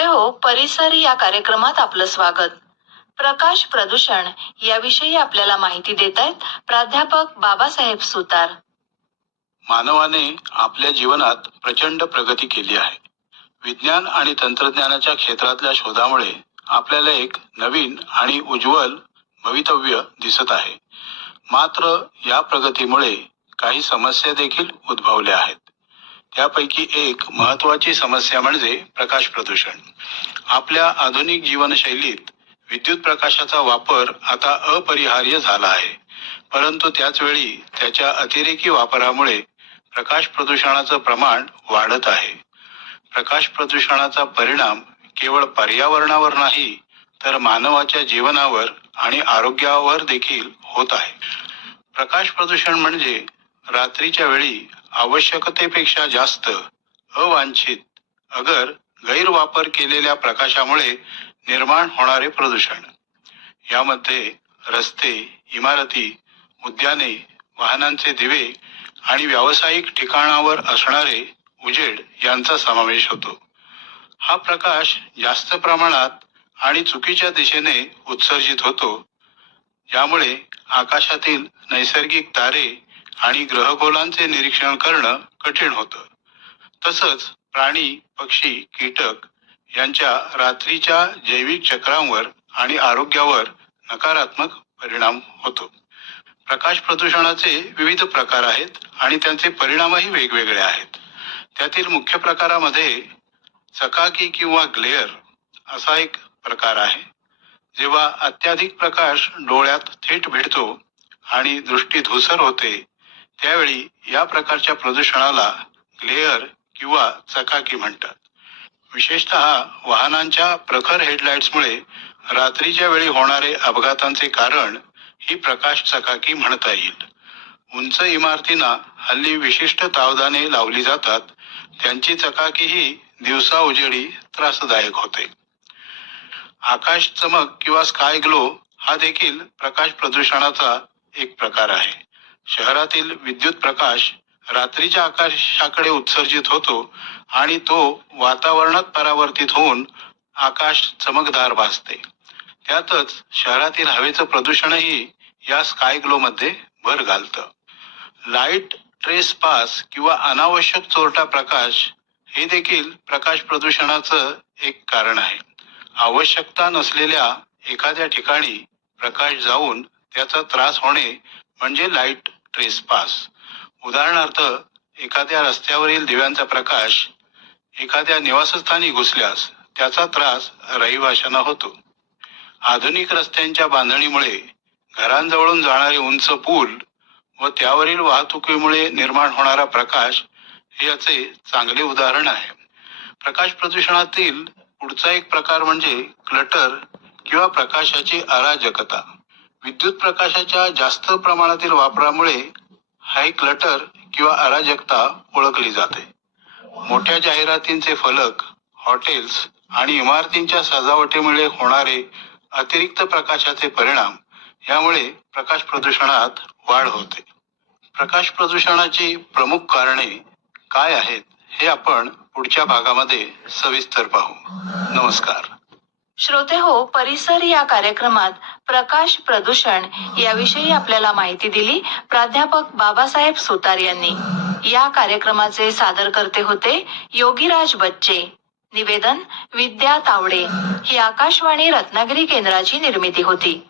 श्रोते हो, परिसर या कार्यक्रमात आपलं स्वागत. प्रकाश प्रदूषण याविषयी आपल्याला माहिती देत आहेत प्राध्यापक बाबासाहेब सुतार. मानवाने आपल्या जीवनात प्रचंड प्रगती केली आहे. विज्ञान आणि तंत्रज्ञानाच्या क्षेत्रातल्या शोधामुळे आपल्याला एक नवीन आणि उज्ज्वल भवितव्य दिसत आहे. मात्र या प्रगतीमुळे काही समस्या देखील उद्भवल्या आहेत. त्यापैकी एक महत्त्वाची समस्या म्हणजे प्रकाश प्रदूषण. आपल्या आधुनिक जीवनशैलीत विद्युत प्रकाशाचा वापर आता अपरिहार्य झाला आहे. परंतु त्याच वेळी त्याच्या अतिरेकी वापरामुळे प्रकाश प्रदूषणाचं प्रमाण वाढत आहे. प्रकाश प्रदूषणाचा परिणाम केवळ पर्यावरणावर नाही तर मानवाच्या जीवनावर आणि आरोग्यावर देखील होत आहे. प्रकाश प्रदूषण म्हणजे रात्रीच्या वेळी आवश्यकतेपेक्षा जास्त अवांछित अगर गैरवापर केलेल्या प्रकाशामुळे निर्माण होणारे प्रदूषण. यामध्ये रस्ते, इमारती, उद्याने, वाहनांचे दिवे आणि व्यावसायिक ठिकाणावर असणारे उजेड यांचा समावेश होतो. हा प्रकाश जास्त प्रमाणात आणि चुकीच्या दिशेने उत्सर्जित होतो. यामुळे आकाशातील नैसर्गिक तारे आणि ग्रहगोलांचे निरीक्षण करणं कठीण होतं. तसंच प्राणी, पक्षी, कीटक यांच्या रात्रीच्या जैविक चक्रांवर आणि आरोग्यावर नकारात्मक परिणाम होतो. प्रकाश प्रदूषणाचे विविध प्रकार आहेत आणि त्यांचे परिणामही वेगवेगळे आहेत. त्यातील मुख्य प्रकारामध्ये चकाकी किंवा ग्लेअर असा एक प्रकार आहे. जेव्हा अत्याधिक प्रकाश डोळ्यात थेट भिडतो आणि दृष्टी धूसर होते त्यावेळी या प्रकारच्या प्रदूषणाला ग्लेअर किंवा चकाकी म्हणतात. विशेषतः वाहनांच्या प्रखर हेडलाईट्समुळे रात्रीच्या वेळी होणारे अपघातांचे कारण ही प्रकाश चकाकी म्हणता येईल. उंच इमारतींना हल्ली विशिष्ट तावदाने लावली जातात. त्यांची चकाकीही दिवसा उजेडी त्रासदायक होते. आकाश चमक किंवा स्काय ग्लो हा देखील प्रकाश प्रदूषणाचा एक प्रकार आहे. शहरातील विद्युत प्रकाश रात्रीच्या आकाशाकडे उत्सर्जित होतो आणि तो वातावरणात परावर्तित होऊन आकाश चमकदार भासते. त्यातच शहरातील हवेचं प्रदूषणही या स्काय ग्लो मध्ये भर घालतं. लाईट ट्रेस पास किंवा अनावश्यक चोरटा प्रकाश हे देखील प्रकाश प्रदूषणाचं एक कारण आहे. आवश्यकता नसलेल्या एखाद्या ठिकाणी प्रकाश जाऊन त्याचा त्रास होणे म्हणजे लाईट ट्रेस पास. उदाहरणार्थ, एखाद्या रस्त्यावरील दिव्यांचा प्रकाश एखाद्या निवासस्थानी घुसल्यास त्याचा त्रास रहिवाशांना होतो. आधुनिक रस्त्यांच्या बांधणीमुळे घरांजवळून जाणारे उंच पूल व त्यावरील वाहतुकीमुळे निर्माण होणारा प्रकाश हे याचे चांगले उदाहरण आहे. प्रकाश प्रदूषणातील पुढचा एक प्रकार म्हणजे क्लटर किंवा प्रकाशाची अराजकता. विद्युत प्रकाशाच्या जास्त प्रमाणातील वापरामुळे हाय क्लटर किंवा अराजकता ओळखली जाते. मोठ्या जाहिरातींचे फलक, हॉटेल्स आणि इमारतींच्या सजावटीमुळे होणारे अतिरिक्त प्रकाशाचे परिणाम यामुळे प्रकाश प्रदूषणात वाढ होते. प्रकाश प्रदूषणाची प्रमुख कारणे काय आहेत हे आपण पुढच्या भागामध्ये सविस्तर पाहू. नमस्कार. श्रोते हो, परिसर या कार्यक्रमात प्रकाश प्रदूषण याविषयी आपल्याला माहिती दिली प्राध्यापक बाबासाहेब सुतार यांनी. या कार्यक्रमाचे सादरकर्ते होते योगीराज बच्चे. निवेदन विद्या तावडे. ही आकाशवाणी रत्नागिरी केंद्राची निर्मिती होती.